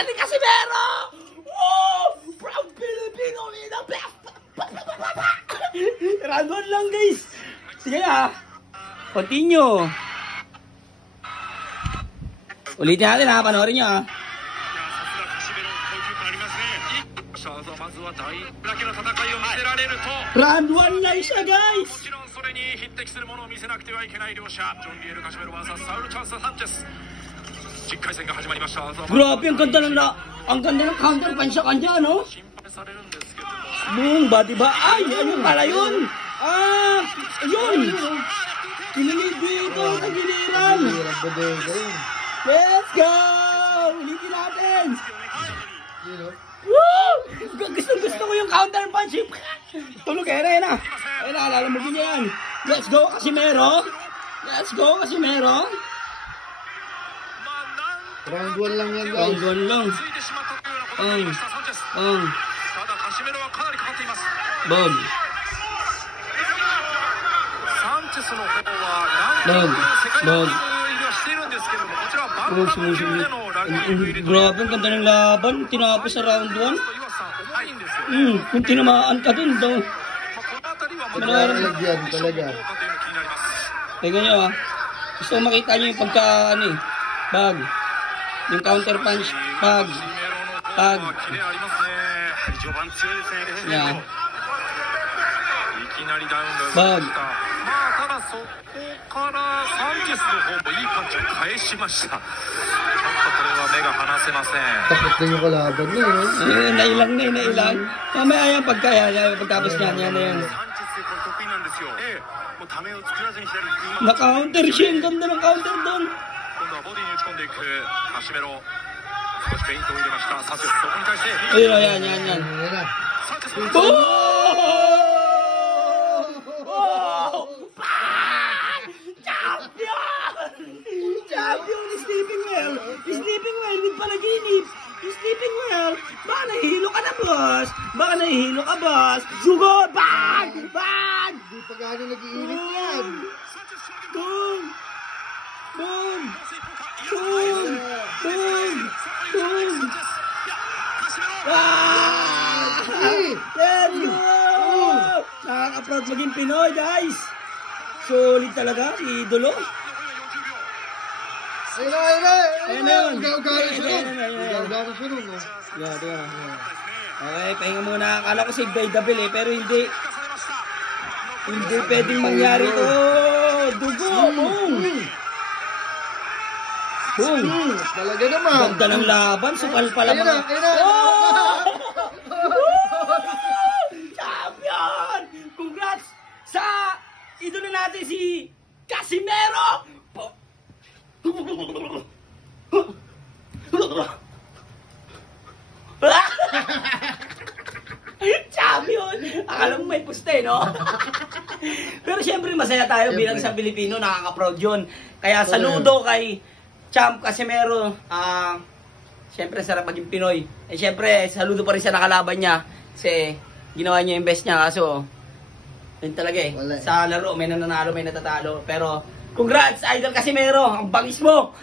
Galing ni Casimero! Oh! Proud Filipino in the best! Round 1 lang guys. Sige na. Continue. Ulitin natin ha. Panoorin nyo ha. Round 1 na siya guys. Grabe ang ganda ng counter punch sa kanya no? Boom, bati ba? Ay, ano pala yun? Ah, yun. Kinilig dito ang kagiliran. Let's go! Ulitin natin. Woo! Gusto ko yung counter punch. Tulog eh, ayun na. Ayun na, lalamugin niya yan. Let's go, Casimero. Let's go, Casimero. Round 1 lang yan guys. Round 1 lang. Bob. Grabe, ang ganda ng laban. Tinapos sa round 1. Kung tinamaan ka dun daw. Talagyan talaga. Tingnan nyo ah. Gusto ko makita nyo yung pagka ano eh. Bag. Yung counter punch. Bag. Yeah. Bag. Takot na yung kalaban na yun. Nailang. Mamaya yan pagtapos niya na yan. Na-counter siya. Ang ganda ng counter doon. Ayan. Boom! Champion ni Sleeping Well with panaginip. Sleeping Well. Baka nahihilo ka na, boss. Sugod! Bang! Di pa gano'n nag-iinit yan. Boom! Let's go! Nakaka-proud maging Pinoy, guys. Solid talaga, idolo. Ayun na yun. Ugaw-ugaw siya nun. Okay, pahinga muna. Akala ko save by double pero hindi. Hindi pwedeng mangyari ito. Dugo! Boom! Talaga naman. Ganda ng laban. Supal pala mga. Champion! Congrats sa idolo natin si Casimero! Champion! Akala mo may puste, no? Pero syempre masaya tayo bilang isang Pilipino, nakaka-proud yun. Kaya saludo kay Champ Casimero. Syempre sarap maging Pinoy. Syempre saludo pa rin sa nakalaban niya. Kasi ginawa niya yung best niya. Kaso, yun talaga eh. Sa laro, may nananalo, may natatalo. Pero, congrats, Idol Casimero! Ang bangis mo!